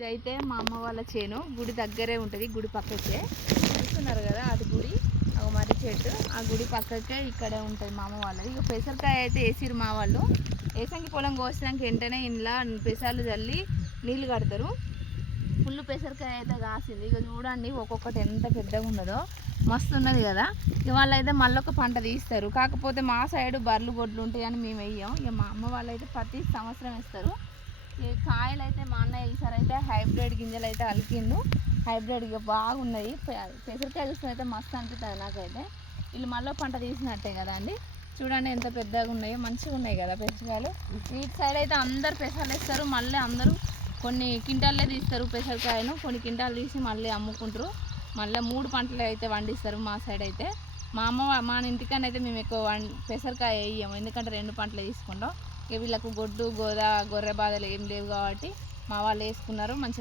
ఇదైతే మా అమ్మ వాళ్ళ చేను. గుడి దగ్గరే ఉంటుంది, గుడి పక్కకే చూస్తున్నారు కదా, అది గుడి. ఒక మర్రి చెట్టు, ఆ గుడి పక్కకే ఇక్కడే ఉంటుంది మా అమ్మ వాళ్ళది. ఇక పెసరకాయ అయితే వేసిరు మా వాళ్ళు. ఏసంగి పొలం కోసినాక వెంటనే ఇంట్లో పెసర్లు చల్లి నీళ్ళు కడతారు. ఫుల్ పెసరకాయ అయితే కాసింది. ఇక చూడండి ఒక్కొక్కటి ఎంత పెద్దగా ఉన్నదో, మస్తు ఉన్నది కదా. ఇక వాళ్ళు అయితే మళ్ళొక పంట తీస్తారు. కాకపోతే మా సైడు బర్రెలు గొడ్లు ఉంటాయని మేము వేయం. ఇక మా అమ్మ వాళ్ళు అయితే ప్రతి సంవత్సరం వేస్తారు. ఈ కాయలు అయితే మా అన్నయ్య ఈసారి అయితే హైబ్రిడ్ గింజలు అయితే అలికిండు. హైబ్రిడ్ ఇక బాగున్నాయి. పెసరకాయ చూసుకుని అయితే మస్తు అనిపిస్తుంది నాకైతే. వీళ్ళు మళ్ళీ పంట తీసినట్టే కదా అండి. చూడండి ఎంత పెద్దగా ఉన్నాయో, మంచిగా ఉన్నాయి కదా పెసరకాయలు. వీటి సైడ్ అయితే అందరు పెసర్లు వేస్తారు. మళ్ళీ అందరూ కొన్ని క్వింటాల్లే తీస్తారు పెసరకాయను, కొన్ని క్వింటాలు తీసి మళ్ళీ అమ్ముకుంటారు. మళ్ళీ 3 పంటలు అయితే పండిస్తారు మా సైడ్ అయితే. మా ఇంటికన్నా అయితే మేము ఎక్కువ పెసరకాయ వేయము, ఎందుకంటే 2 పంటలు తీసుకుంటాం. ఇక వీళ్ళకు గొడ్డు గొర్రె బాధలు ఏం లేవు కాబట్టి మా వాళ్ళు వేసుకున్నారు. మంచిగా